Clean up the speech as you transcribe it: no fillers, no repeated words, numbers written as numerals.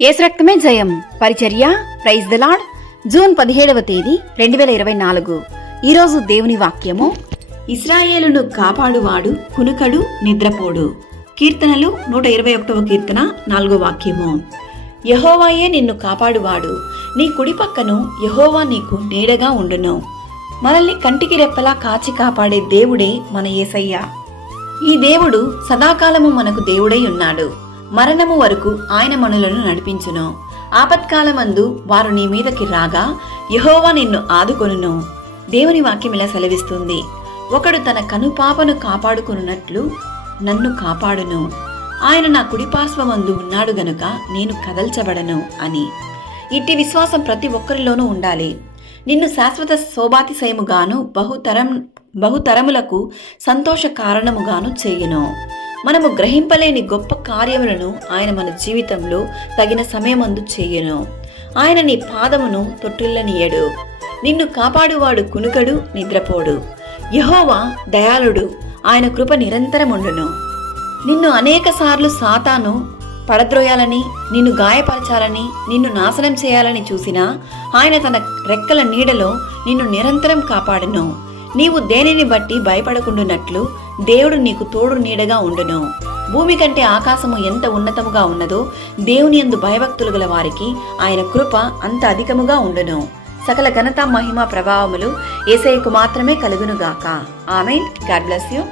యేసు రక్తమే జయం పరిచర్య ప్రైజ్ ది లార్డ్. జూన్ 17వ తేదీ 2024. ఈరోజు దేవుని వాక్యము, ఇశ్రాయేలును కాపాడువాడు కునుకడు నిద్రపోడు. కీర్తనలు 121వ కీర్తన 4వ వాక్యము. యెహోవాయే నిన్ను కాపాడువాడు, నీ కుడి పక్కను యెహోవా నీకు నీడగా ఉండును. మనల్ని కంటికి రెప్పలా కాచి కాపాడే దేవుడే మన యేసయ్య. ఈ దేవుడు సదాకాలము మనకు దేవుడై ఉన్నాడు. మరణము వరకు ఆయన మనులను నడిపించును. ఆపత్కాలమందు వారు నీ మీదకి రాగా యెహోవా నిన్ను ఆదుకొనును. దేవుని వాక్యం ఇలా సెలవిస్తుంది, ఒకడు తన కనుపాపను కాపాడుకొనున్నట్లు నన్ను కాపాడును. ఆయన నా కుడిపార్శ్వమందు ఉన్నాడు గనుక నేను కదల్చబడను అని. ఇట్టి విశ్వాసం ప్రతి ఒక్కరిలోనూ ఉండాలి. నిన్ను శాశ్వత శోభాతిశయముగాను బహుతరములకు సంతోష కారణముగాను చేయును. మనము గ్రహింపలేని గొప్ప కార్యములను ఆయన మన జీవితంలో తగిన సమయమందు చేయును. ఆయన నీ పాదమును తొట్టిల్లనీయడు. నిన్ను కాపాడువాడు కునుకడు నిద్రపోడు. యెహోవా దయాళుడు, ఆయన కృప నిరంతరముండును. నిన్ను అనేక సార్లు సాతాను పడద్రోయాలని, నిన్ను గాయపరచాలని, నిన్ను నాశనం చేయాలని చూసినా ఆయన తన రెక్కల నీడలో నిన్ను నిరంతరం కాపాడును. నీవు దేనిని బట్టి భయపడకుండునట్లు దేవుడు నీకు తోడు నీడగా ఉండును. భూమి కంటే ఆకాశము ఎంత ఉన్నతముగా ఉన్నదో దేవుని యందు భయభక్తులు గల వారికి ఆయన కృప అంత అధికముగా ఉండును. సకల ఘనత మహిమ ప్రభావములు యేసయ్యకు మాత్రమే కలుగునుగాక. ఆమేన్. God bless you.